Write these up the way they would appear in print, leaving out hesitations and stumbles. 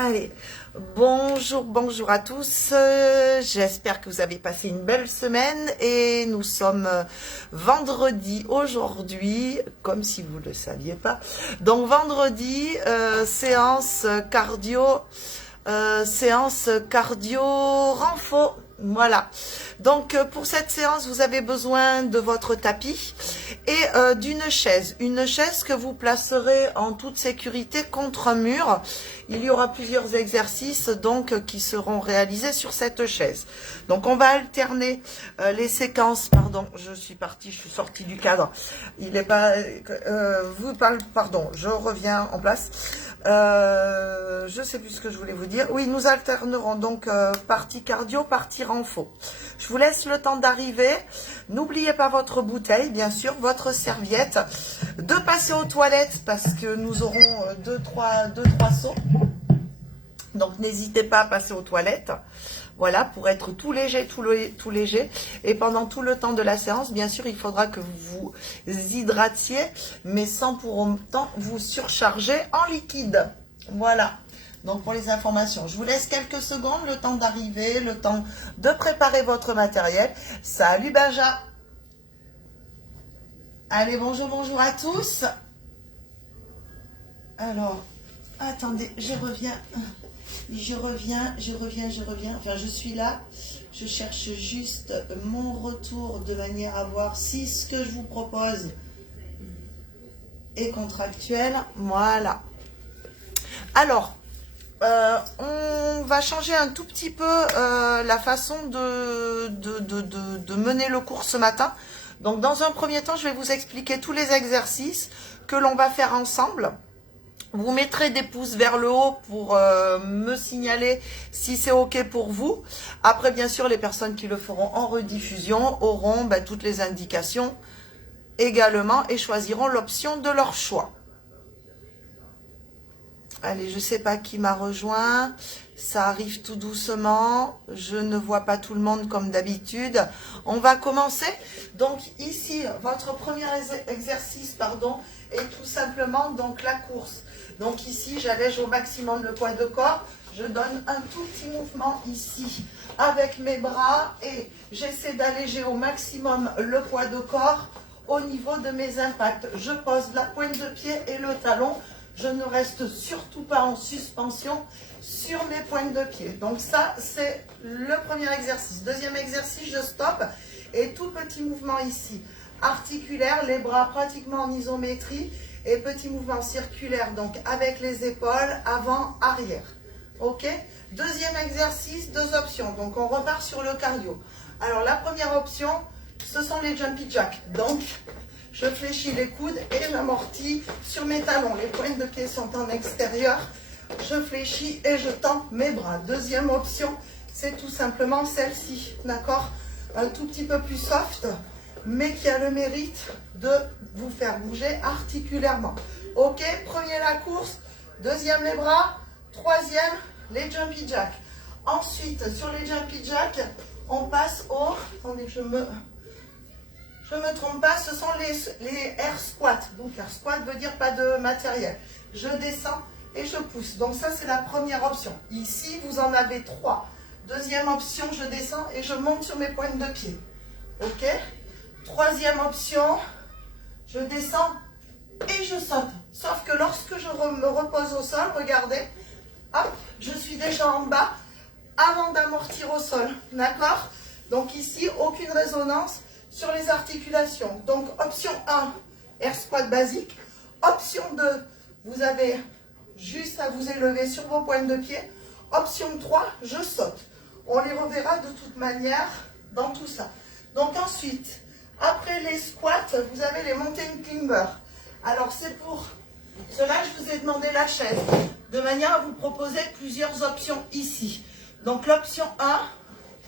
Allez, bonjour à tous. J'espère que vous avez passé une belle semaine et nous sommes vendredi aujourd'hui, comme si vous ne le saviez pas. Donc vendredi, séance cardio renfo. Voilà. Donc pour cette séance, vous avez besoin de votre tapis et d'une chaise. Une chaise que vous placerez en toute sécurité contre un mur. Il y aura plusieurs exercices donc qui seront réalisés sur cette chaise. Donc on va alterner les séquences. Pardon, je suis sortie du cadre. Il n'est pas pardon, je reviens en place. Je sais plus ce que je voulais vous dire. Oui, nous alternerons donc partie cardio, partie renfo. Je vous laisse le temps d'arriver. N'oubliez pas votre bouteille, bien sûr, votre serviette, de passer aux toilettes parce que nous aurons deux, trois sauts. Donc n'hésitez pas à passer aux toilettes. Voilà, pour être tout léger, tout léger. Et pendant tout le temps de la séance, bien sûr, il faudra que vous vous hydratiez, mais sans pour autant vous surcharger en liquide. Voilà. Donc pour les informations, je vous laisse quelques secondes, le temps d'arriver, le temps de préparer votre matériel. Salut Benja. Allez, bonjour à tous. Alors, attendez, je reviens. Enfin, je suis là. Je cherche juste mon retour de manière à voir si ce que je vous propose est contractuel. Voilà. Alors, on va changer un tout petit peu la façon de mener le cours ce matin. Donc, dans un premier temps, je vais vous expliquer tous les exercices que l'on va faire ensemble. Vous mettrez des pouces vers le haut pour me signaler si c'est OK pour vous. Après, bien sûr, les personnes qui le feront en rediffusion auront toutes les indications également et choisiront l'option de leur choix. Allez, je ne sais pas qui m'a rejoint. Ça arrive tout doucement. Je ne vois pas tout le monde comme d'habitude. On va commencer. Donc ici, votre premier exercice, est tout simplement donc la course. Donc ici, j'allège au maximum le poids de corps. Je donne un tout petit mouvement ici avec mes bras et j'essaie d'alléger au maximum le poids de corps au niveau de mes impacts. Je pose la pointe de pied et le talon. Je ne reste surtout pas en suspension sur mes pointes de pied. Donc ça, c'est le premier exercice. Deuxième exercice, je stoppe et tout petit mouvement ici. Articulaire, les bras pratiquement en isométrie et petit mouvement circulaire, donc avec les épaules, avant, arrière. Ok? Deuxième exercice, deux options. Donc on repart sur le cardio. Alors la première option, ce sont les jumpy jacks. Donc je fléchis les coudes et j'amortis sur mes talons. Les pointes de pied sont en extérieur. Je fléchis et je tends mes bras. Deuxième option, c'est tout simplement celle-ci. D'accord? Un tout petit peu plus soft, mais qui a le mérite de vous faire bouger articulairement. Ok? Premier la course. Deuxième les bras. Troisième les jumpy jacks. Ensuite, sur les jumpy jacks, on passe au... Attendez que je me trompe pas, ce sont les air squats. Donc air squat veut dire pas de matériel. Je descends et je pousse. Donc ça, c'est la première option. Ici, vous en avez trois. Deuxième option, je descends et je monte sur mes pointes de pied. Ok? Troisième option, je descends et je saute. Sauf que lorsque je me repose au sol, regardez, hop, je suis déjà en bas avant d'amortir au sol. D'accord? Donc ici, aucune résonance sur les articulations. Donc option 1, air squat basique. Option 2, vous avez juste à vous élever sur vos pointes de pied. Option 3, je saute. On les reverra de toute manière dans tout ça. Donc ensuite, après les squats, vous avez les mountain climbers. Alors c'est pour cela que je vous ai demandé la chaise, de manière à vous proposer plusieurs options ici. Donc l'option 1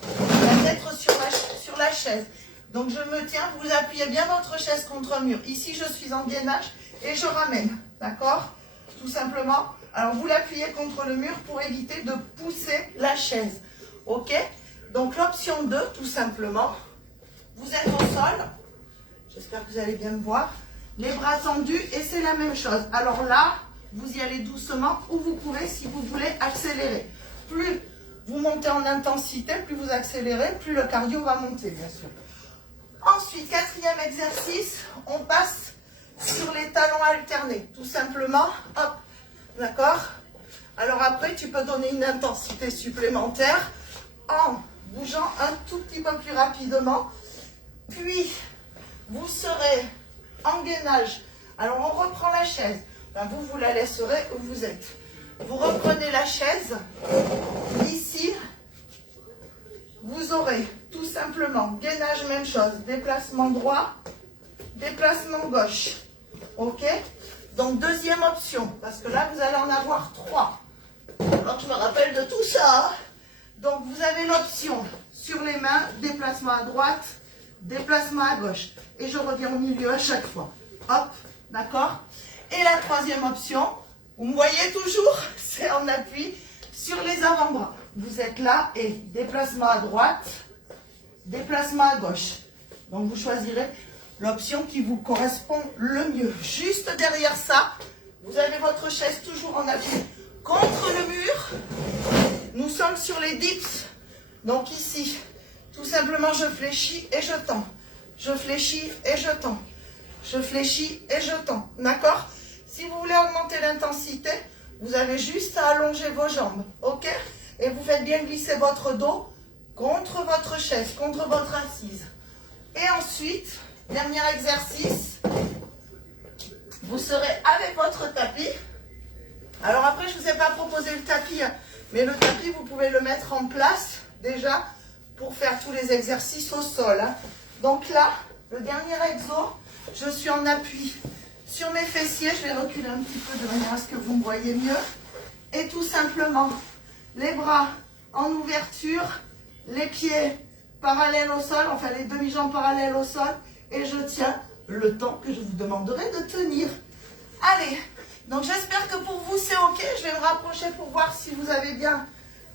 va être sur la chaise. Donc je me tiens, vous appuyez bien votre chaise contre un mur. Ici je suis en gainage et je ramène, d'accord? Tout simplement. Alors vous l'appuyez contre le mur pour éviter de pousser la chaise. Ok? Donc l'option 2, tout simplement, vous êtes au sol. J'espère que vous allez bien me voir. Les bras tendus et c'est la même chose. Alors là, vous y allez doucement ou vous pouvez, si vous voulez, accélérer. montez en intensité, plus vous accélérez, plus le cardio va monter, bien sûr. Ensuite, quatrième exercice, on passe sur les talons alternés. Tout simplement, hop, d'accord? Alors après, tu peux donner une intensité supplémentaire en bougeant un tout petit peu plus rapidement. Puis, vous serez en gainage. Alors, on reprend la chaise. Ben, vous la laisserez où vous êtes. Vous reprenez la chaise. Ici, vous aurez tout simplement gainage, même chose. Déplacement droit, déplacement gauche. Ok? Donc, deuxième option. Parce que là, vous allez en avoir 3. Alors, je me rappelle de tout ça. Donc, vous avez l'option sur les mains, déplacement à droite, déplacement à gauche. Et je reviens au milieu à chaque fois. Hop, d'accord? Et la troisième option, vous me voyez toujours, c'est en appui sur les avant-bras. Vous êtes là et déplacement à droite, déplacement à gauche. Donc, vous choisirez l'option qui vous correspond le mieux. Juste derrière ça, vous avez votre chaise toujours en appui contre le mur. Nous sommes sur les dips. Donc ici, tout simplement, je fléchis et je tends. Je fléchis et je tends. Je fléchis et je tends. D'accord? Si vous voulez augmenter l'intensité, vous avez juste à allonger vos jambes. Ok? Et vous faites bien glisser votre dos contre votre chaise, contre votre assise. Et ensuite, dernier exercice, vous serez avec votre tapis. Alors après, je ne vous ai pas proposé le tapis, hein, mais le tapis, vous pouvez le mettre en place déjà pour faire tous les exercices au sol. Hein. Donc là, le dernier exo, je suis en appui sur mes fessiers. Je vais reculer un petit peu de manière à ce que vous me voyez mieux. Et tout simplement, les bras en ouverture, les pieds parallèles au sol, enfin les demi-jambes parallèles au sol. Et je tiens le temps que je vous demanderai de tenir. Allez, donc j'espère que pour vous c'est ok. Je vais me rapprocher pour voir si vous avez bien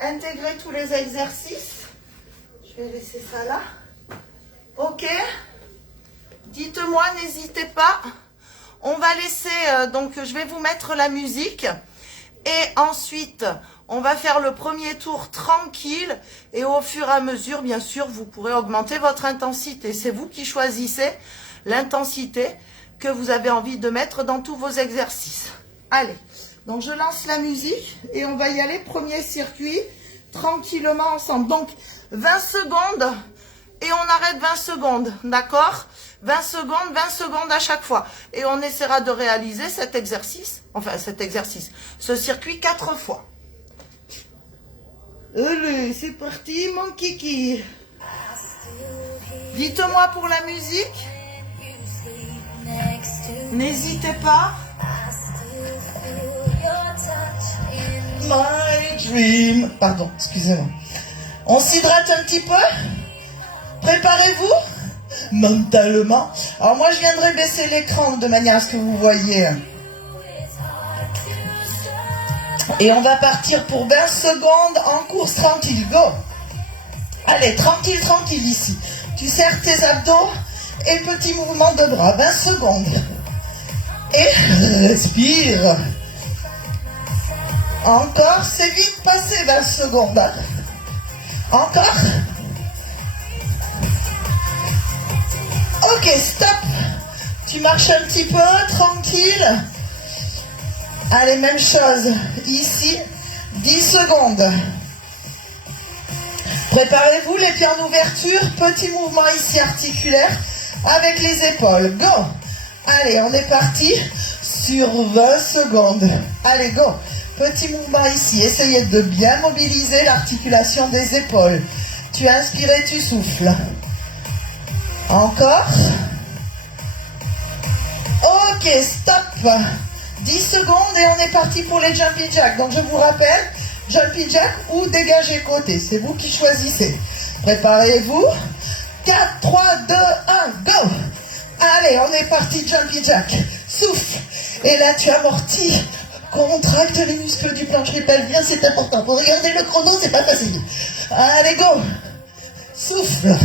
intégré tous les exercices. Je vais laisser ça là. Ok. Dites-moi, n'hésitez pas. On va laisser, donc je vais vous mettre la musique. Et ensuite, on va faire le premier tour tranquille. Et au fur et à mesure, bien sûr, vous pourrez augmenter votre intensité. C'est vous qui choisissez l'intensité que vous avez envie de mettre dans tous vos exercices. Allez, donc je lance la musique et on va y aller. Premier circuit, tranquillement ensemble. Donc, 20 secondes et on arrête 20 secondes, d'accord? 20 secondes à chaque fois. Et on essaiera de réaliser cet exercice, ce circuit 4 fois. Allez, c'est parti, mon kiki. Dites-moi pour la musique. N'hésitez pas. My dream. Pardon, excusez-moi. On s'hydrate un petit peu. Préparez-vous mentalement. Alors moi, je viendrai baisser l'écran de manière à ce que vous voyez. Et on va partir pour 20 secondes en course tranquille. Go. Allez, tranquille, tranquille ici. Tu serres tes abdos et petit mouvement de bras. 20 secondes. Et respire. Encore, c'est vite passé 20 secondes. Encore. Ok, stop. Tu marches un petit peu, tranquille. Allez, même chose. Ici, 10 secondes. Préparez-vous, les pieds en ouverture. Petit mouvement ici articulaire avec les épaules. Go. Allez, on est parti sur 20 secondes. Allez, go. Petit mouvement ici. Essayez de bien mobiliser l'articulation des épaules. Tu inspires et tu souffles. Encore. Ok, stop. 10 secondes et on est parti pour les jumping jacks. Donc je vous rappelle, jumping jack ou dégager côté. C'est vous qui choisissez. Préparez-vous. 4, 3, 2, 1, go. Allez, on est parti, jumping jack. Souffle. Et là, tu amortis. Contracte les muscles du plancher pelvien, c'est important. Pour regarder le chrono, c'est pas facile. Allez, go. Souffle.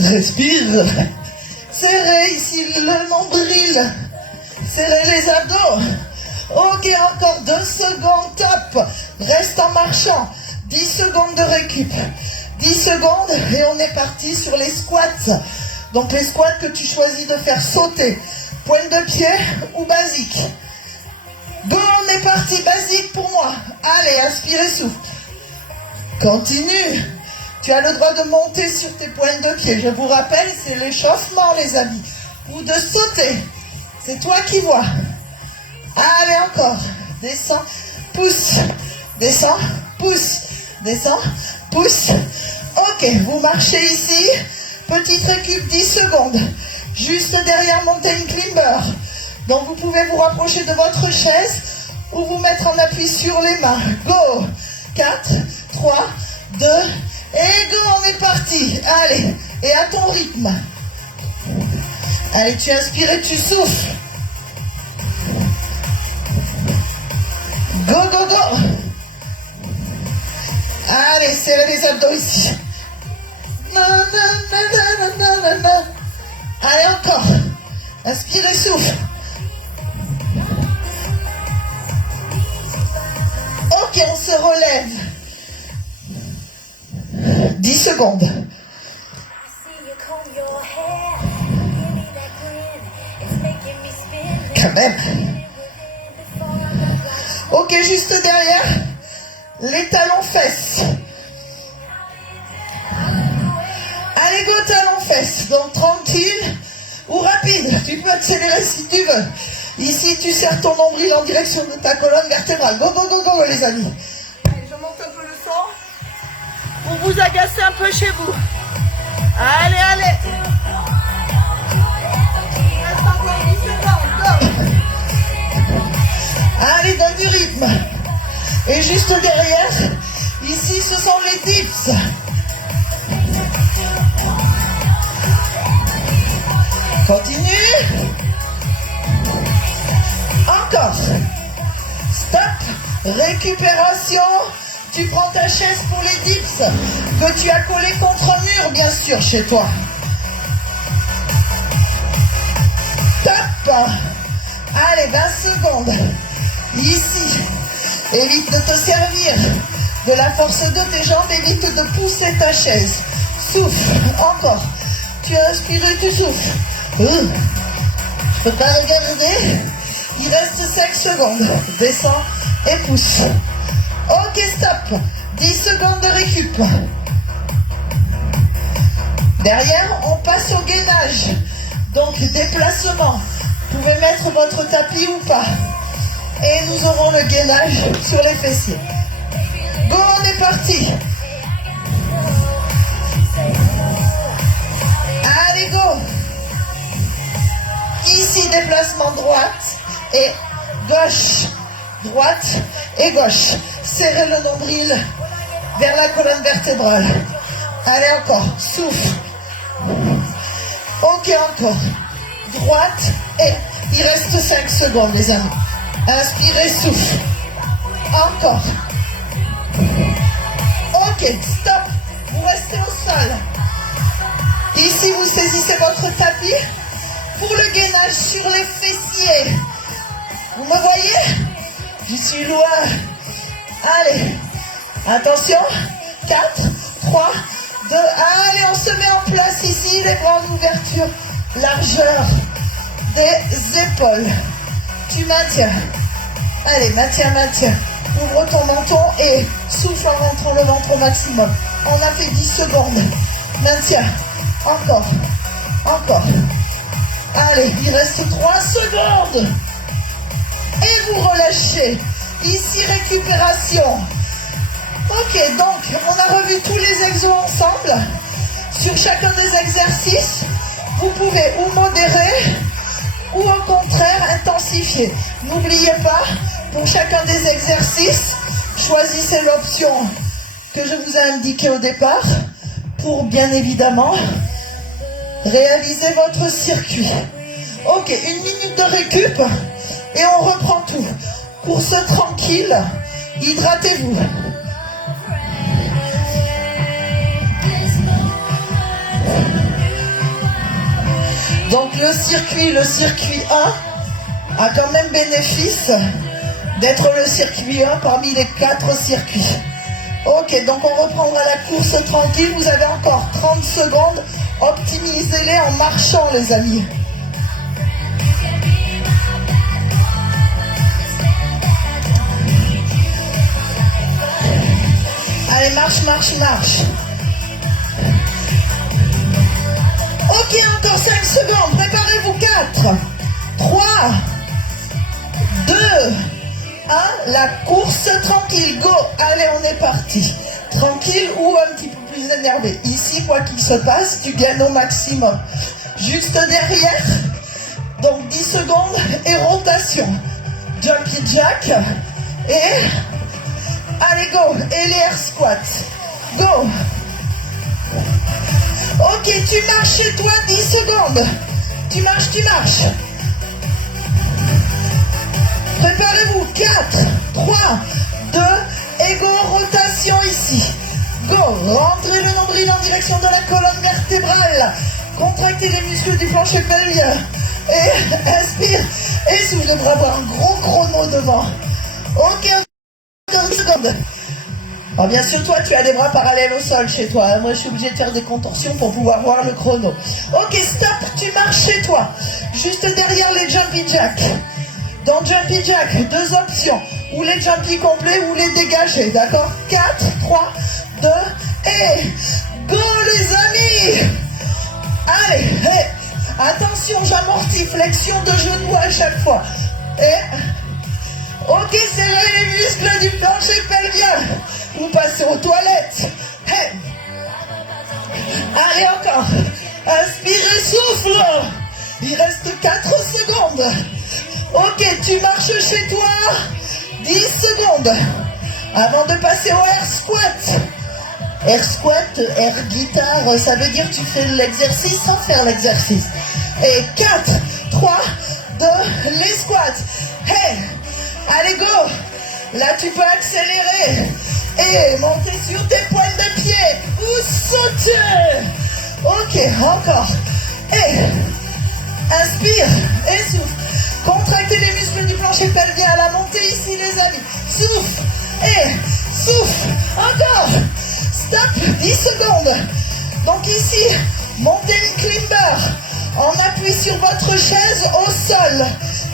Respire. Serrez ici le nombril. Serrez les abdos. Ok, encore 2 secondes, top. Reste en marchant. 10 secondes de récup. 10 secondes et on est parti sur les squats. Donc les squats que tu choisis de faire sauter. Pointe de pied ou basique. Go, on est parti. Basique pour moi. Allez, inspire et souffle. Continue. Tu as le droit de monter sur tes pointes de pied. Je vous rappelle, c'est l'échauffement, les amis. Ou de sauter. C'est toi qui vois. Allez, encore. Descends, pousse. Descends, pousse. Descends, pousse. Ok, vous marchez ici. Petite récup, 10 secondes. Juste derrière Mountain Climber. Donc vous pouvez vous rapprocher de votre chaise ou vous mettre en appui sur les mains. Go. 4, 3, 2, et go, on est parti. Allez, et à ton rythme. Allez, tu inspires et tu souffles. Go, go, go. Allez, serrez les abdos ici. Allez, encore. Inspire et souffle. Ok, on se relève. 10 secondes. Quand même. Ok, juste derrière, les talons fesses. Allez, go, talons fesses. Donc tranquille ou rapide. Tu peux accélérer si tu veux. Ici, tu serres ton nombril en direction de ta colonne vertébrale. Go, go, go, go, les amis. Allez, je monte un peu le son pour vous agacer un peu chez vous. Allez, allez. Il reste encore 10 secondes. Go. Allez, donne du rythme. Et juste derrière, ici, ce sont les dips. Continue. Encore. Stop. Récupération. Tu prends ta chaise pour les dips que tu as collé contre un mur, bien sûr, chez toi. Top. Allez, 20 secondes. Ici. Évite de te servir de la force de tes jambes. Évite de pousser ta chaise. Souffle. Encore. Tu inspires et tu souffles. Je peux pas regarder. Il reste 5 secondes. Descends et pousse. Ok, stop. 10 secondes de récup. Derrière, on passe au gainage. Donc, déplacement. Vous pouvez mettre votre tapis ou pas. Et nous aurons le gainage sur les fessiers. Go, on est parti. Allez, go. Ici, déplacement droite et gauche. Droite et gauche. Serrez le nombril vers la colonne vertébrale. Allez, encore. Souffle. Ok, encore. Droite et il reste 5 secondes, les amis. Inspirez, souffle. Encore. Ok, stop. Vous restez au sol. Ici, vous saisissez votre tapis pour le gainage sur les fessiers. Vous me voyez? Je suis loin. Allez. Attention. 4, 3, 2. Allez, on se met en place ici. Les bras en ouverture. Largeur des épaules. Tu maintiens. Allez, maintiens. Ouvre ton menton et souffle en rentrant le ventre au maximum. On a fait 10 secondes. Maintiens. Encore. Allez, il reste 3 secondes. Et vous relâchez. Ici, récupération. Ok, donc, on a revu tous les exos ensemble. Sur chacun des exercices, vous pouvez ou modérer ou au contraire intensifier. N'oubliez pas, pour chacun des exercices, choisissez l'option que je vous ai indiquée au départ pour bien évidemment réaliser votre circuit. Ok, 1 minute de récup et on reprend tout. Course tranquille, hydratez-vous. Donc le circuit 1 a quand même bénéfice d'être le circuit 1 parmi les 4 circuits. Ok, donc on reprendra la course tranquille. Vous avez encore 30 secondes. Optimisez-les en marchant, les amis. Allez, marche, marche, marche. Ok, encore 5 secondes. Préparez-vous. 4, 3, 2, 1. La course tranquille. Go. Allez, on est parti. Tranquille ou un petit peu plus énervé. Ici, quoi qu'il se passe, tu gagnes au maximum. Juste derrière. Donc 10 secondes et rotation. Jumpy jack. Et... allez, go. Et les air squats. Go. Ok, tu marches chez toi 10 secondes. Tu marches, tu marches. Préparez-vous. 4, 3, 2, et go. Rotation ici. Go. Rentrez le nombril en direction de la colonne vertébrale. Contractez les muscles du plancher pelvien. Et inspire. Et souffle. Je devrais avoir un gros chrono devant. Ok, 10 secondes. Alors bien sûr, toi, tu as des bras parallèles au sol chez toi. Moi, je suis obligée de faire des contorsions pour pouvoir voir le chrono. Ok, stop, tu marches chez toi. Juste derrière les jumpy jacks. Dans jumpy jack, 2 options. Ou les jumpy complets ou les dégagés, d'accord? 4, 3, 2, et go les amis. Allez, hey. Attention, j'amortis, flexion de genou à chaque fois. Et... ok, serrez les muscles du plancher pelvien. Vous passez aux toilettes. Hey. Allez, encore. Inspirez, souffle. Il reste 4 secondes. Ok, tu marches chez toi. 10 secondes. Avant de passer au air squat. Air squat, air guitare, ça veut dire que tu fais l'exercice sans faire l'exercice. Et 4, 3, 2, les squats. Hey. Allez, go. Là, tu peux accélérer. Et monter sur tes pointes de pied. Ou sauter. Ok, encore. Et inspire et souffle. Contractez les muscles du plancher pelvien à la montée ici, les amis. Souffle. Et souffle. Encore. Stop. 10 secondes. Donc ici, montez une climber. On appuie sur votre chaise au sol.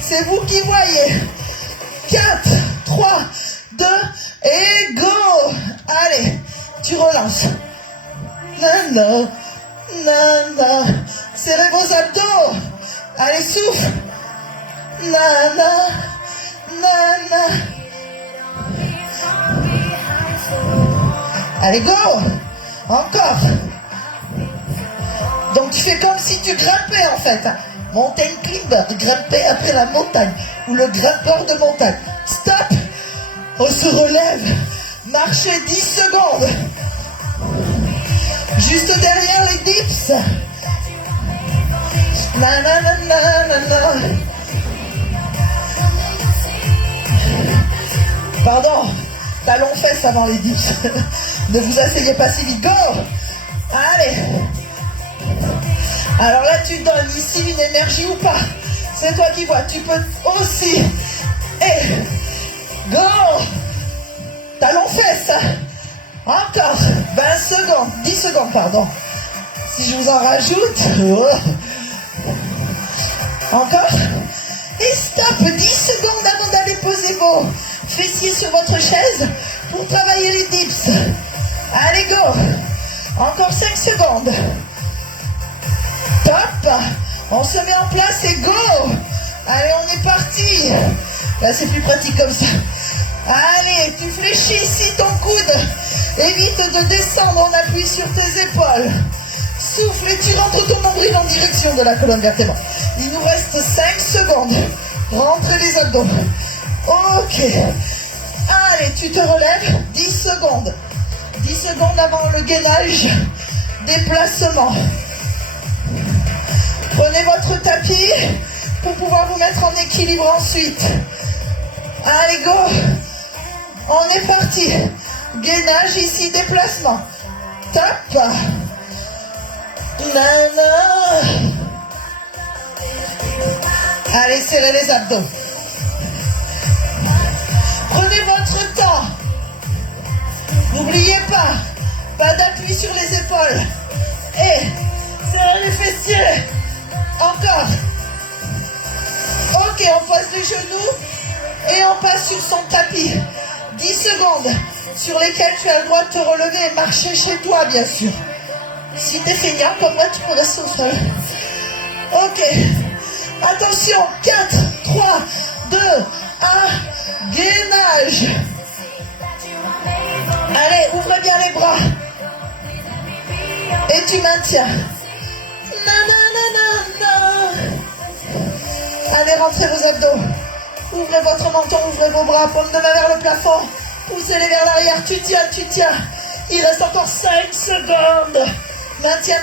C'est vous qui voyez. 4, 3, 2, et go. Allez, tu relances. Nana, nana. Serrez vos abdos. Allez, souffle. Nana, nana. Allez, go. Encore. Donc tu fais comme si tu grimpais en fait. Mountain climber, grimper après la montagne. Ou le grimpeur de montagne. Stop. On se relève. Marchez 10 secondes. Juste derrière les dips. Nanana. Pardon. Talons fesses avant les dips. Ne vous asseyez pas si vite. Go. Allez. Alors là, tu donnes ici une énergie ou pas. C'est toi qui vois. Tu peux aussi. Et go. Talons fesses. Encore. 20 secondes. 10 secondes, pardon. Si je vous en rajoute. Oh. Encore. Et stop. 10 secondes avant d'aller poser vos fessiers sur votre chaise pour travailler les dips. Allez, go. Encore 5 secondes. Top. On se met en place et go. Allez, on est parti. Là, c'est plus pratique comme ça. Allez, tu fléchis ici ton coude. Évite de descendre, on appuie sur tes épaules. Souffle et tu rentres ton nombril en direction de la colonne vertébrale. Il nous reste 5 secondes. Rentre les abdos. Ok. Allez, tu te relèves. 10 secondes. 10 secondes avant le gainage. Déplacement. Prenez votre tapis pour pouvoir vous mettre en équilibre ensuite. Allez, go. On est parti. Gainage ici, déplacement. Top. Nana. Allez, serrez les abdos. Prenez votre temps. N'oubliez pas d'appui sur les épaules. Et serrez les fessiers. Encore. Ok, on passe les genoux et on passe sur son tapis. 10 secondes sur lesquelles tu as le droit de te relever et marcher chez toi, bien sûr. Si t'es feignant comme moi, tu peux rester au sol. Ok. Attention, 4, 3, 2, 1, gainage. Allez, ouvrez bien les bras. Et tu maintiens. Allez, rentrez vos abdos. Ouvrez votre menton, ouvrez vos bras. Paume de main vers le plafond. Poussez-les vers l'arrière. Tu tiens, tu tiens. Il reste encore 5 secondes. Maintiens.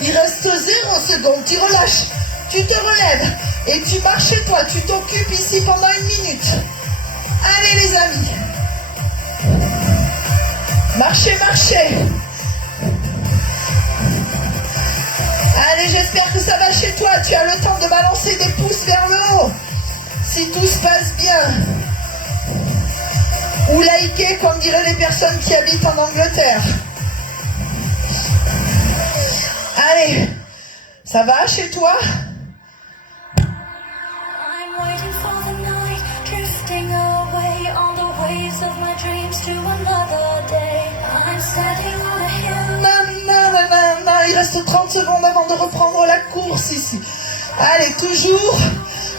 Il reste 0 secondes. Tu relâches. Tu te relèves. Et tu marches chez toi. Tu t'occupes ici pendant 1 minute. Allez les amis. Marchez. Allez, j'espère que ça va chez toi. Tu as le temps de balancer des pouces vers le haut. Si tout se passe bien. Ou liker, comme diraient les personnes qui habitent en Angleterre. Allez, ça va chez toi? Il reste 30 secondes avant de reprendre la course ici. Allez, toujours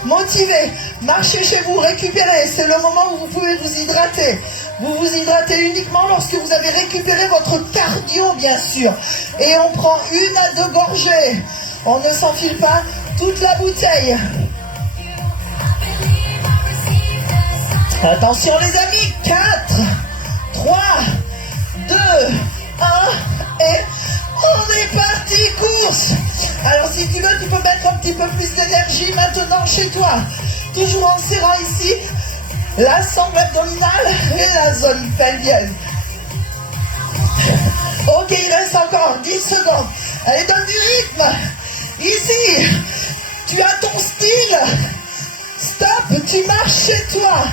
motivé. Marchez chez vous, récupérez. C'est le moment où vous pouvez vous hydrater. Vous vous hydratez uniquement lorsque vous avez récupéré votre cardio, bien sûr. Et on prend 1 à 2 gorgées. On ne s'enfile pas toute la bouteille. Attention les amis. 4, 3, 2, 1 et... on est parti, course. Alors si tu veux, tu peux mettre un petit peu plus d'énergie maintenant chez toi. Toujours en serrant ici la sangle abdominale et la zone pelvienne. Ok, il reste encore 10 secondes. Allez, donne du rythme. Ici, tu as ton style. Stop, tu marches chez toi.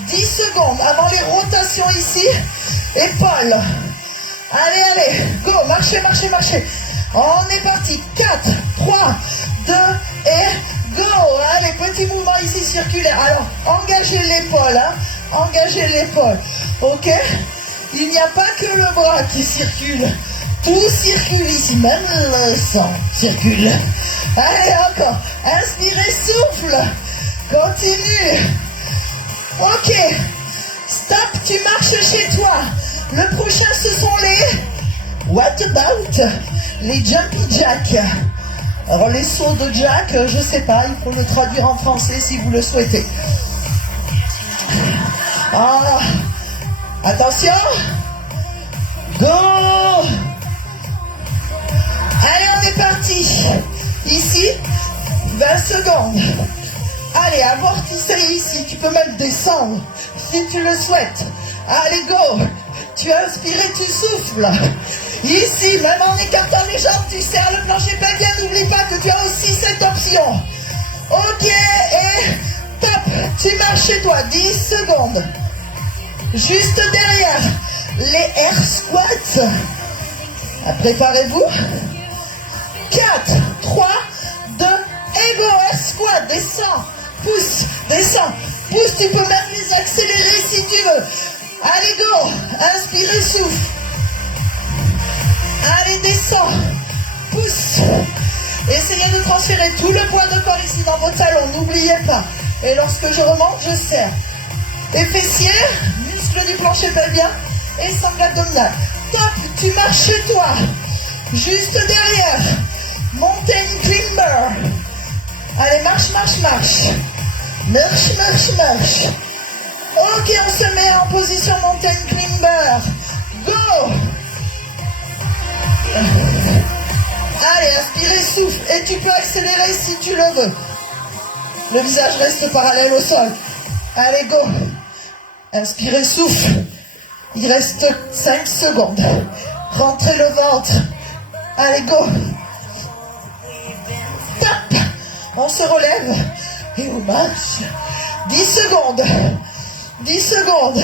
10 secondes avant les rotations ici. Épaules. Allez, go, marchez. On est parti. 4, 3, 2 et go. Allez, petit mouvement ici circulaire. Alors, engagez l'épaule, engagez l'épaule. Ok? Il n'y a pas que le bras qui circule. Tout circule ici, même le sang circule. Allez, encore. Inspirez, souffle. Continue. Ok. Stop, tu marches chez toi. Le prochain, ce sont les what about, les jumpy jack. Alors les sauts de jack, je sais pas, il faut le traduire en français si vous le souhaitez. Ah, attention. Go. Allez, on est parti. Ici, 20 secondes. Allez, amortissez ici. Tu peux même descendre si tu le souhaites. Allez, go. Tu inspires et tu souffles. Ici, même en écartant les jambes, tu serres le plancher pelvien. N'oublie pas que tu as aussi cette option. Ok, et top. Tu marches chez toi, 10 secondes. Juste derrière, les air squats. Préparez-vous. 4, 3, 2, et go. Air squat, descends. Pousse, descends. Pousse, tu peux même les accélérer si tu veux. Allez, go. Inspirez, souffle. Allez, descends. Pousse. Essayez de transférer tout le poids de corps ici dans votre talon. N'oubliez pas. Et lorsque je remonte, je serre. Les fessiers, muscles du plancher pelvien et sangle abdominale. Top, tu marches chez toi. Juste derrière. Mountain climber. Allez, marche. Marche. Ok, on se met en position mountain climber. Go. Allez, inspirez, souffle. Et tu peux accélérer si tu le veux. Le visage reste parallèle au sol. Allez, go. Inspirez, souffle. Il reste 5 secondes. Rentrez le ventre. Allez, go. Tap. On se relève. Et on marche. 10 secondes. 10 secondes.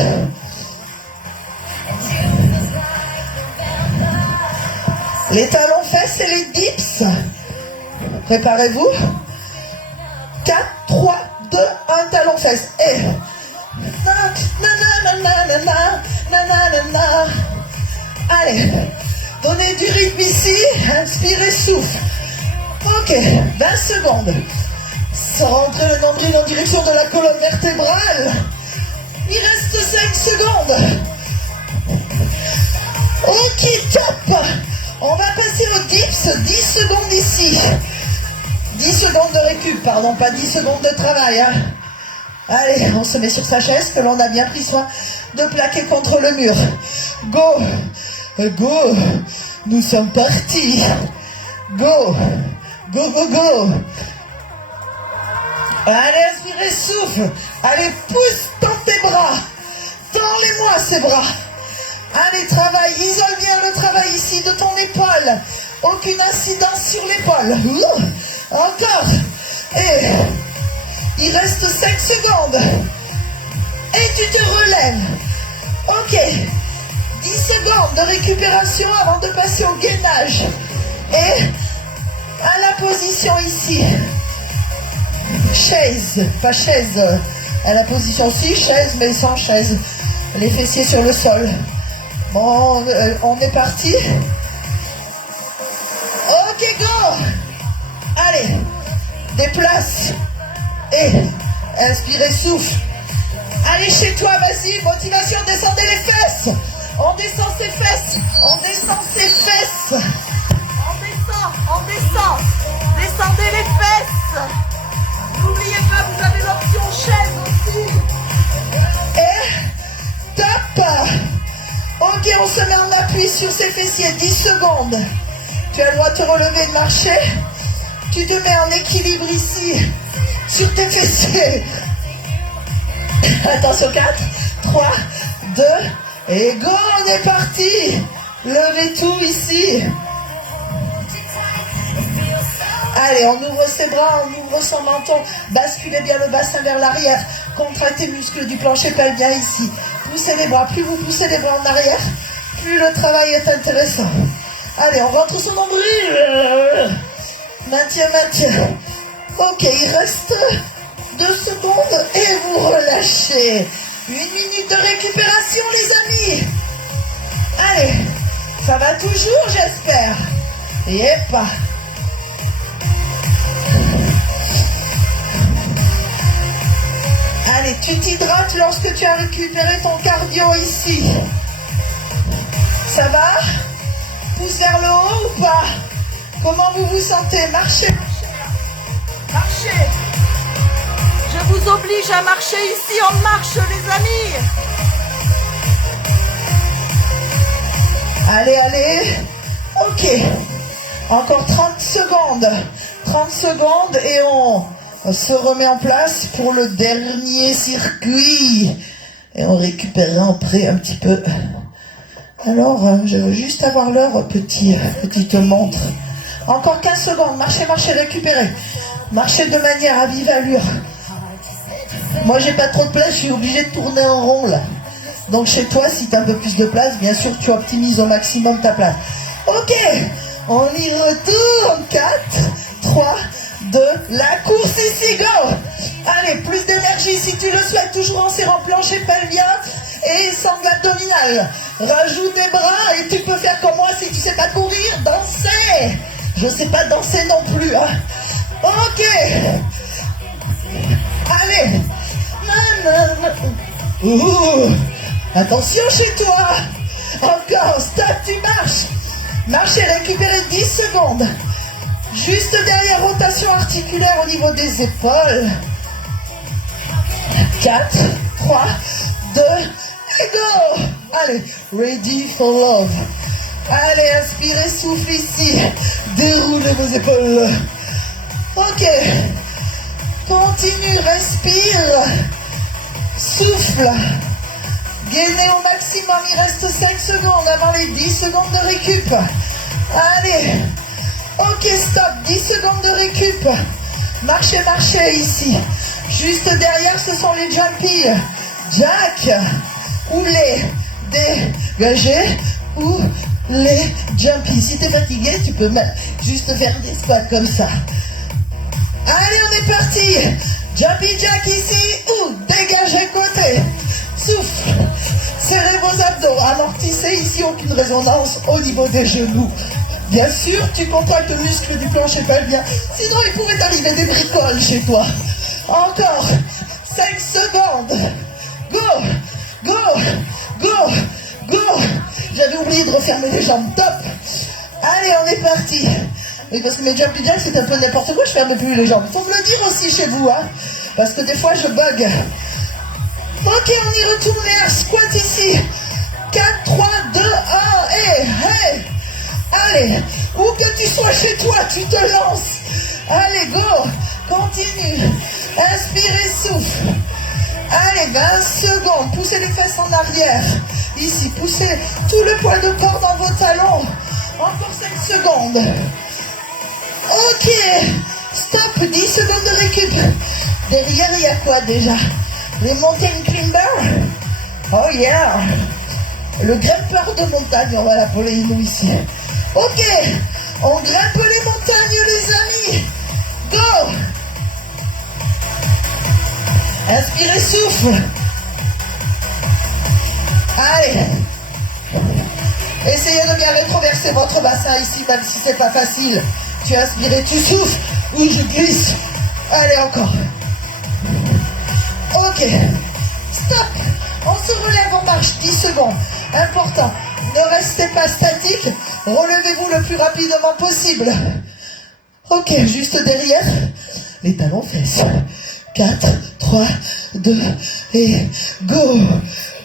Les talons fesses et les dips. Préparez-vous. 4, 3, 2, 1, talon fesses. Et... Allez, donnez du rythme ici. Inspirez, souffle. Ok, 20 secondes. Rentrez le nombril en direction de la colonne vertébrale. Il reste 5 secondes. Ok, top. On va passer au dips. 10 secondes ici. 10 secondes de récup, pardon, pas 10 secondes de travail. Hein. Allez, on se met sur sa chaise, que l'on a bien pris soin de plaquer contre le mur. Go. Go. Nous sommes partis. Go. Go, go, go. Allez, inspirez, souffle. Allez, pousse, tends tes bras. Tends-les-moi ces bras. Allez, travaille. Isole bien le travail ici de ton épaule. Aucune incidence sur l'épaule. Encore. Et il reste 5 secondes. Et tu te relèves. Ok. 10 secondes de récupération avant de passer au gainage. Et à la position ici. Chaise, pas chaise. À la position aussi, chaise, mais sans chaise. Les fessiers sur le sol. Bon, on est parti. Ok, go. Allez, déplace. Et inspirez, souffle. Allez chez toi, vas-y, motivation, descendez les fesses. On descend ses fesses. On descend ses fesses. On descend, on descend. Descendez les fesses. N'oubliez pas, vous avez l'option chaise aussi. Et top. Ok, on se met en appui sur ses fessiers. 10 secondes. Tu as le droit de te relever, de marcher. Tu te mets en équilibre ici. Sur tes fessiers. Attention, 4, 3, 2, et go, on est parti. Levez tout ici. Allez, on ouvre ses bras, on ouvre son menton. Basculez bien le bassin vers l'arrière. Contractez les muscles du plancher pelvien ici. Poussez les bras. Plus vous poussez les bras en arrière, plus le travail est intéressant. Allez, on rentre son nombril. Maintien, maintien. Ok, il reste 2 secondes et vous relâchez. 1 minute de récupération, les amis. Allez, ça va toujours, j'espère. Yep. Allez, tu t'hydrates lorsque tu as récupéré ton cardio ici. Ça va? Pousse vers le haut ou pas? Comment vous vous sentez? Marchez. Marchez. Je vous oblige à marcher ici. On marche, les amis. Allez, allez. Ok. Encore 30 secondes. 30 secondes et on se remet en place pour le dernier circuit. Et on récupérera après un petit peu. Alors, je veux juste avoir l'heure, petite montre. Encore 15 secondes. Marchez, marchez, récupérez. Marchez de manière à vive allure. Moi, j'ai pas trop de place, je suis obligé de tourner en rond, là. Donc, chez toi, si tu as un peu plus de place, bien sûr, tu optimises au maximum ta place. Ok, on y retourne. 4, 3, 2, la course ici, go. Allez, plus d'énergie si tu le souhaites, toujours en serrant plancher pelvien et sangle abdominal. Rajoute des bras et tu peux faire comme moi si tu sais pas courir, danser. Je sais pas danser non plus, hein. Ok. Allez. Ouh. Attention chez toi. Encore, stop, tu marches. Marchez, récupérez 10 secondes. Juste derrière, rotation articulaire au niveau des épaules. 4, 3, 2, et go. Allez, ready for love. Allez, inspirez, souffle ici. Déroulez vos épaules. Ok. Continue, respire. Souffle. Gainez au maximum, il reste 5 secondes avant les 10 secondes de récup. Allez. Ok, stop, 10 secondes de récup. Marchez, marchez ici. Juste derrière, ce sont les jumpies. Jack. Ou les dégagés. Ou les jumpies. Si t'es fatigué, tu peux même juste faire des squats comme ça. Allez, on est parti. Jumpy jack ici. Ou dégagez côté. Souffle. Serrez vos abdos. Amortissez ici, aucune résonance au niveau des genoux. Bien sûr, tu contractes le muscle du plancher pelvien. Sinon, il pourrait t'arriver des bricoles chez toi. Encore 5 secondes. Go, go, go, go. J'avais oublié de refermer les jambes. Top. Allez, on est parti. Oui, parce que mes jumpy jacks, c'est un peu n'importe quoi. Je ferme plus les jambes. Faut me le dire aussi chez vous, hein. Parce que des fois, je bug. Ok, on y retourne. Un squat ici. 4, 3, 2, 1. Et hey. Allez, où que tu sois chez toi, tu te lances. Allez, go. Continue. Inspire et souffle. Allez, 20 secondes. Poussez les fesses en arrière. Ici, poussez tout le poids de corps dans vos talons. Encore 5 secondes. Ok. Stop. 10 secondes de récup. Derrière, il y a quoi déjà? Les mountain climbers. Oh yeah. Le grimpeur de montagne, on va l'appeler nous ici. Ok. On grimpe les montagnes, les amis. Go. Inspirez, souffle. Allez. Essayez de bien rétroverser votre bassin ici, même si c'est pas facile. Tu inspires et tu souffles. Ou je glisse. Allez, encore. Ok. Stop. On se relève en marche. 10 secondes. Important. Ne restez pas statique. Relevez-vous le plus rapidement possible. Ok. Juste derrière. Les talons fesses. 4, 3, 2 et go.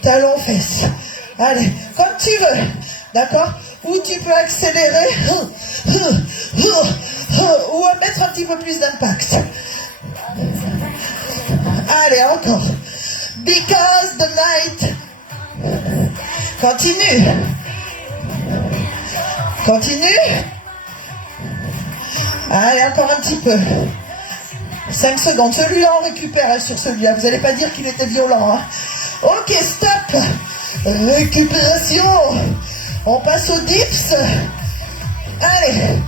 Talons fesses. Allez, comme tu veux. D'accord? Ou tu peux accélérer. Ou mettre un petit peu plus d'impact. Allez, encore. Because the night. Continue. Continue. Allez, encore un petit peu. 5 secondes. Celui-là, on récupère sur celui-là. Vous n'allez pas dire qu'il était violent. Hein. Ok, stop. Récupération. On passe aux dips. Allez.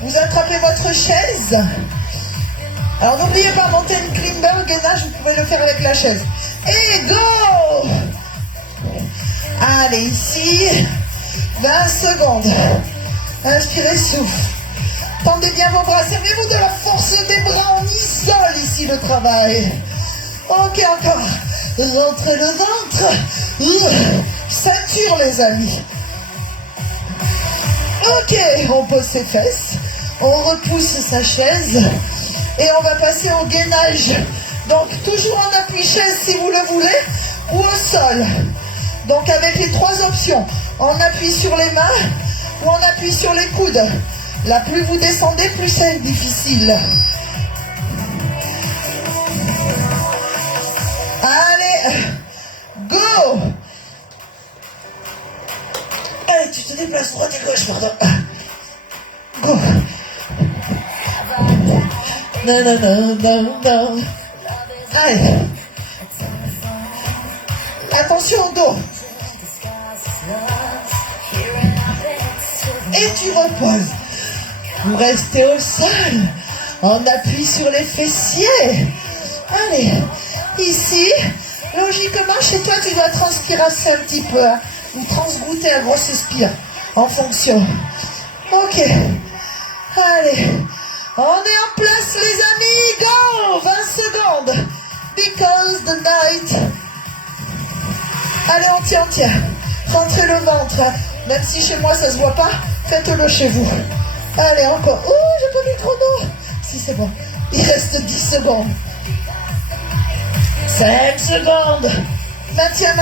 Vous attrapez votre chaise. Alors, n'oubliez pas, mountain climber, gainage, vous pouvez le faire avec la chaise. Et go. Allez, ici. 20 secondes. Inspirez, souffle. Tendez bien vos bras, servez-vous de la force des bras, on isole ici le travail. Ok, encore. Rentrez le ventre. Ceinture, les amis. Ok, on pose ses fesses. On repousse sa chaise. Et on va passer au gainage. Donc, toujours en appui chaise si vous le voulez, ou au sol. Donc, avec les 3 options. On appuie sur les mains, ou on appuie sur les coudes. Là, plus vous descendez, plus c'est difficile. Allez, go. Allez, tu te déplaces droite et gauche, pardon. Go. Non, non, non, non, non. Allez. Attention au dos. Et tu reposes. Vous restez au sol. On appuie sur les fessiers. Allez. Ici, logiquement, chez toi, tu dois transpirer un petit peu. Hein, ou transgoûter un gros suspire. En fonction. Ok. Allez. On est en place, les amis. Go. 20 secondes. Because the night. Allez, on tient. Rentrez le ventre. Même si chez moi, ça se voit pas, faites-le chez vous. Allez, encore. Oh, j'ai pas mis trop d'eau. Si, c'est bon. Il reste 10 secondes. 5 secondes. Maintien.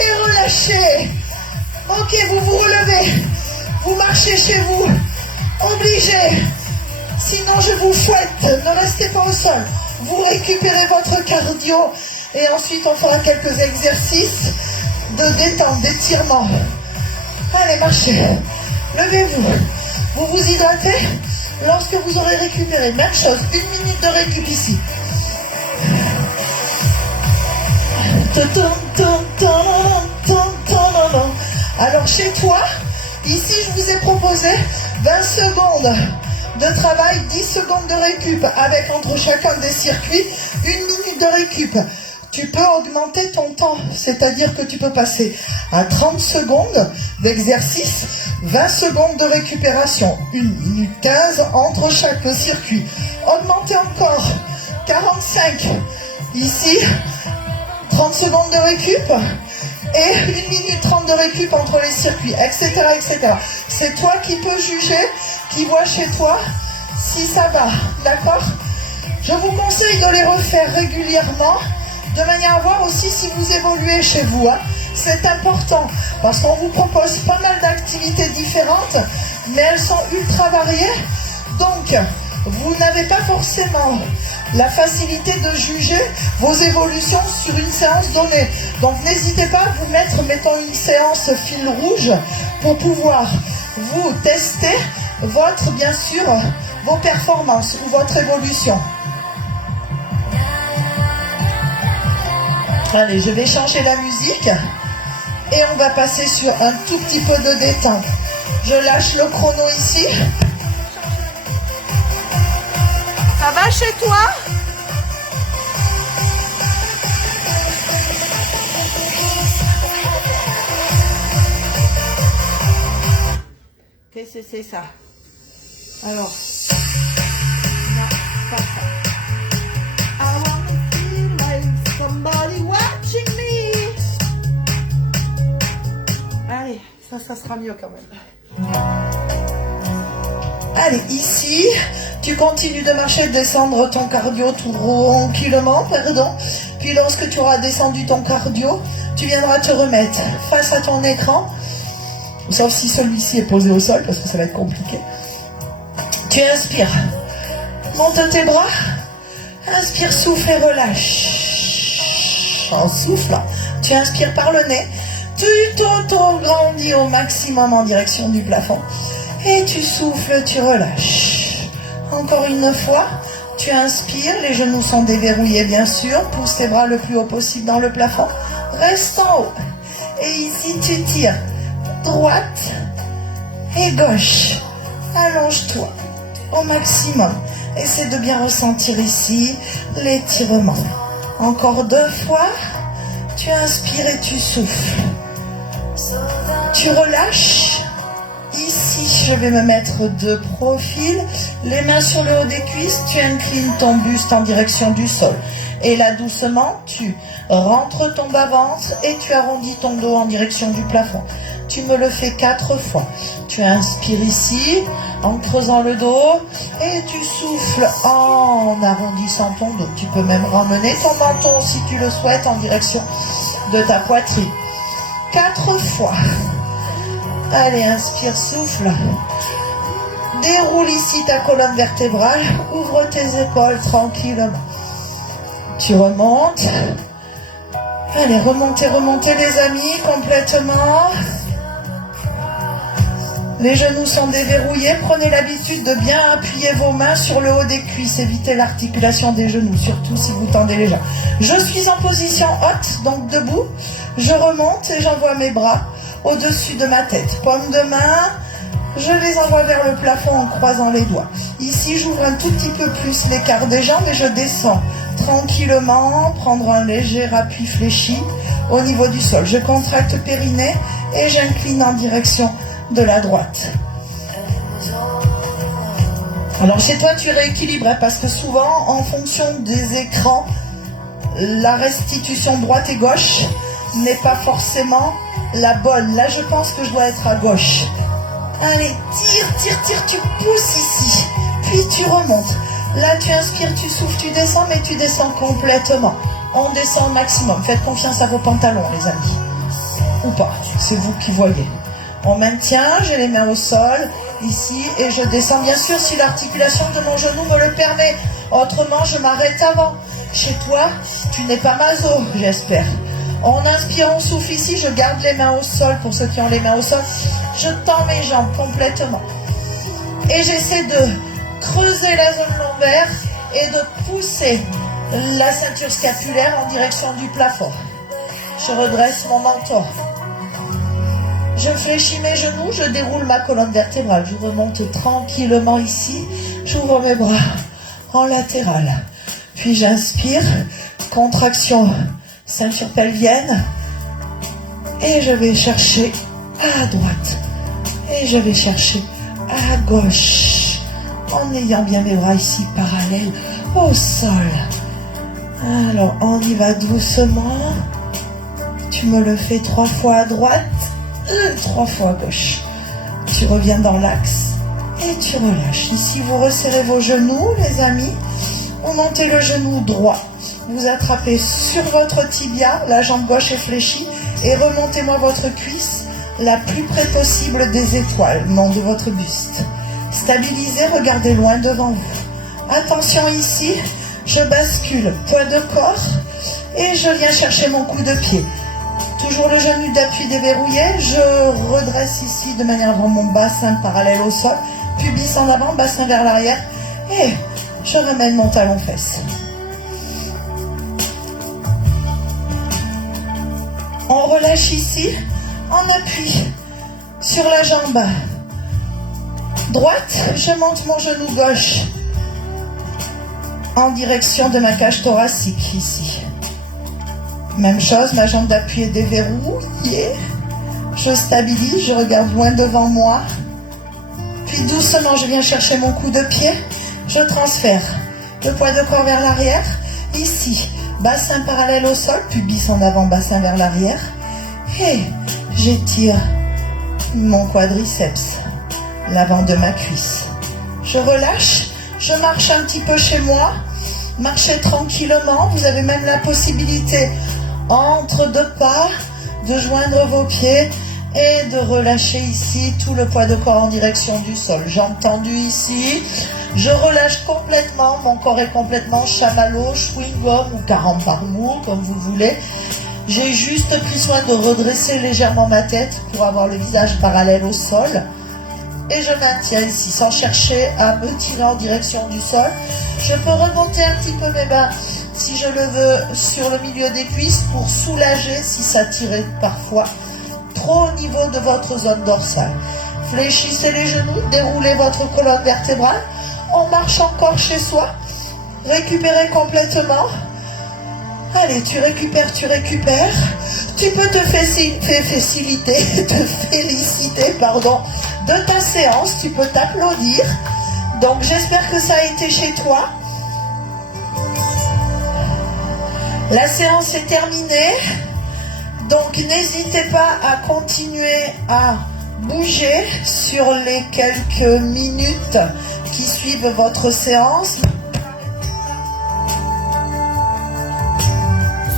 Et relâchez. Ok, vous vous relevez. Vous marchez chez vous. Obligé. Sinon, je vous fouette. Ne restez pas au sol. Vous récupérez votre cardio. Et ensuite, on fera quelques exercices de détente, d'étirement. Allez, marchez. Levez-vous. Vous vous hydratez lorsque vous aurez récupéré. Même chose, 1 minute de récup ici. Alors chez toi, ici je vous ai proposé 20 secondes de travail, 10 secondes de récup, avec entre chacun des circuits 1 minute de récup. Tu peux augmenter ton temps, c'est-à-dire que tu peux passer à 30 secondes d'exercice, 20 secondes de récupération, 1 minute 15 entre chaque circuit. Augmenter encore, 45, ici, 30 secondes de récup, et 1 minute 30 de récup entre les circuits, etc., etc. C'est toi qui peux juger, qui vois chez toi si ça va, d'accord? Je vous conseille de les refaire régulièrement, de manière à voir aussi si vous évoluez chez vous. Hein. C'est important, parce qu'on vous propose pas mal d'activités différentes, mais elles sont ultra variées, donc vous n'avez pas forcément la facilité de juger vos évolutions sur une séance donnée. Donc n'hésitez pas à vous mettre, mettons une séance fil rouge, pour pouvoir vous tester votre, bien sûr, vos performances ou votre évolution. Allez, je vais changer la musique et on va passer sur un tout petit peu de détente. Je lâche le chrono ici. Ça va chez toi? Qu'est-ce que c'est ça? Alors, non, pas ça. I wanna feel like somebody watching me. Allez, ça sera mieux quand même. Allez, ici, tu continues de marcher, de descendre ton cardio tranquillement, pardon. Puis lorsque tu auras descendu ton cardio, tu viendras te remettre face à ton écran. Sauf si celui-ci est posé au sol, parce que ça va être compliqué. Tu inspires. Monte tes bras. Inspire, souffle et relâche. En soufflant, tu inspires par le nez. Tu t'auto-grandis au maximum en direction du plafond. Et tu souffles, tu relâches. Encore une fois, tu inspires. Les genoux sont déverrouillés, bien sûr. Pousse tes bras le plus haut possible dans le plafond. Reste en haut. Et ici, tu tires. Droite et gauche. Allonge-toi au maximum. Essaie de bien ressentir ici l'étirement. Encore 2 fois. Tu inspires et tu souffles. Tu relâches. Ici, je vais me mettre de profil. Les mains sur le haut des cuisses. Tu inclines ton buste en direction du sol. Et là, doucement, tu rentres ton bas-ventre et tu arrondis ton dos en direction du plafond. Tu me le fais 4 fois. Tu inspires ici, en creusant le dos, et tu souffles en arrondissant ton dos. Tu peux même ramener ton menton, si tu le souhaites, en direction de ta poitrine. 4 fois. Allez, inspire, souffle. Déroule ici ta colonne vertébrale. Ouvre tes épaules tranquillement. Tu remontes. Allez, remontez, remontez les amis, complètement. Les genoux sont déverrouillés. Prenez l'habitude de bien appuyer vos mains sur le haut des cuisses. Évitez l'articulation des genoux, surtout si vous tendez les jambes. Je suis en position haute, donc debout. Je remonte et j'envoie mes bras au-dessus de ma tête. Paume de main, je les envoie vers le plafond en croisant les doigts. Ici, j'ouvre un tout petit peu plus l'écart des jambes et je descends tranquillement, prendre un léger appui fléchi au niveau du sol. Je contracte périnée et j'incline en direction de la droite. Alors chez toi, tu rééquilibres parce que souvent, en fonction des écrans, la restitution droite et gauche n'est pas forcément la bonne. Là, je pense que je dois être à gauche. Allez, tire, tire, tire, tu pousses ici. Puis tu remontes. Là, tu inspires, tu souffles, tu descends, mais tu descends complètement. On descend au maximum. Faites confiance à vos pantalons, les amis. Ou pas, c'est vous qui voyez. On maintient, j'ai les mains au sol, ici, et je descends, bien sûr, si l'articulation de mon genou me le permet. Autrement, je m'arrête avant. Chez toi, tu n'es pas maso, j'espère. On inspire, on souffle ici, je garde les mains au sol, pour ceux qui ont les mains au sol. Je tends mes jambes complètement. Et j'essaie de creuser la zone lombaire et de pousser la ceinture scapulaire en direction du plafond. Je redresse mon menton. Je fléchis mes genoux, je déroule ma colonne vertébrale. Je remonte tranquillement ici. J'ouvre mes bras en latéral. Puis j'inspire, contraction ceinture pelvienne. Et je vais chercher à droite. Et je vais chercher à gauche. En ayant bien mes bras ici parallèles au sol. Alors, on y va doucement. Tu me le fais 3 fois à droite, 3 fois à gauche. Tu reviens dans l'axe et tu relâches. Ici, vous resserrez vos genoux, les amis. Vous montez le genou droit. Vous attrapez sur votre tibia, la jambe gauche est fléchie, et remontez-moi votre cuisse la plus près possible des étoiles, non de votre buste. Stabilisez, regardez loin devant vous. Attention ici, je bascule, poids de corps, et je viens chercher mon coup de pied. Toujours le genou d'appui déverrouillé, je redresse ici de manière à avoir mon bassin parallèle au sol, pubis en avant, bassin vers l'arrière, et je ramène mon talon fesse. On relâche ici, en appui sur la jambe droite, je monte mon genou gauche en direction de ma cage thoracique ici. Même chose, ma jambe d'appui est déverrouillée. Je stabilise, je regarde loin devant moi. Puis doucement, je viens chercher mon coup de pied. Je transfère le poids de corps vers l'arrière. Ici, bassin parallèle au sol, pubis en avant, bassin vers l'arrière. Et j'étire mon quadriceps, l'avant de ma cuisse. Je relâche, je marche un petit peu chez moi. Marchez tranquillement, vous avez même la possibilité, entre 2 pas, de joindre vos pieds et de relâcher ici tout le poids de corps en direction du sol. Jambes tendues ici, je relâche complètement, mon corps est complètement chamallow, chewing-gum ou 40 par mou, comme vous voulez. J'ai juste pris soin de redresser légèrement ma tête pour avoir le visage parallèle au sol. Et je maintiens ici sans chercher à me tirer en direction du sol. Je peux remonter un petit peu mes mains si je le veux sur le milieu des cuisses pour soulager si ça tirait parfois trop au niveau de votre zone dorsale. Fléchissez les genoux, déroulez votre colonne vertébrale. On marche encore chez soi. Récupérez complètement. Allez, tu récupères. Tu peux te féliciter, de ta séance. Tu peux t'applaudir. Donc, j'espère que ça a été chez toi. La séance est terminée. Donc, n'hésitez pas à continuer à bouger sur les quelques minutes qui suivent votre séance.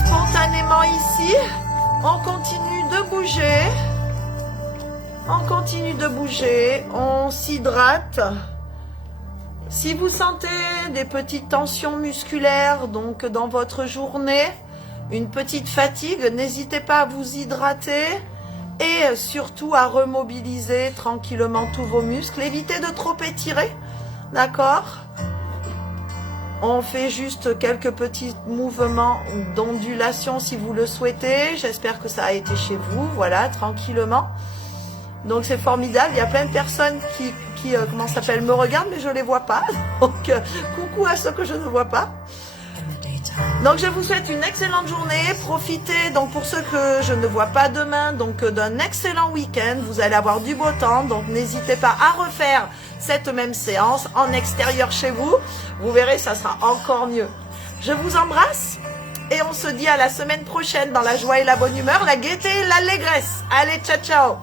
Spontanément ici, on continue de bouger. On s'hydrate. Si vous sentez des petites tensions musculaires donc dans votre journée, une petite fatigue, n'hésitez pas à vous hydrater et surtout à remobiliser tranquillement tous vos muscles. Évitez de trop étirer, d'accord? On fait juste quelques petits mouvements d'ondulation si vous le souhaitez. J'espère que ça a été chez vous, voilà, tranquillement. Donc c'est formidable, il y a plein de personnes qui comment ça s'appelle, me regardent, mais je ne les vois pas. Donc coucou à ceux que je ne vois pas. Donc je vous souhaite une excellente journée. Profitez, donc pour ceux que je ne vois pas demain, donc d'un excellent week-end. Vous allez avoir du beau temps, donc n'hésitez pas à refaire cette même séance en extérieur chez vous. Vous verrez, ça sera encore mieux. Je vous embrasse et on se dit à la semaine prochaine dans la joie et la bonne humeur, la gaieté et l'allégresse. Allez, ciao, ciao.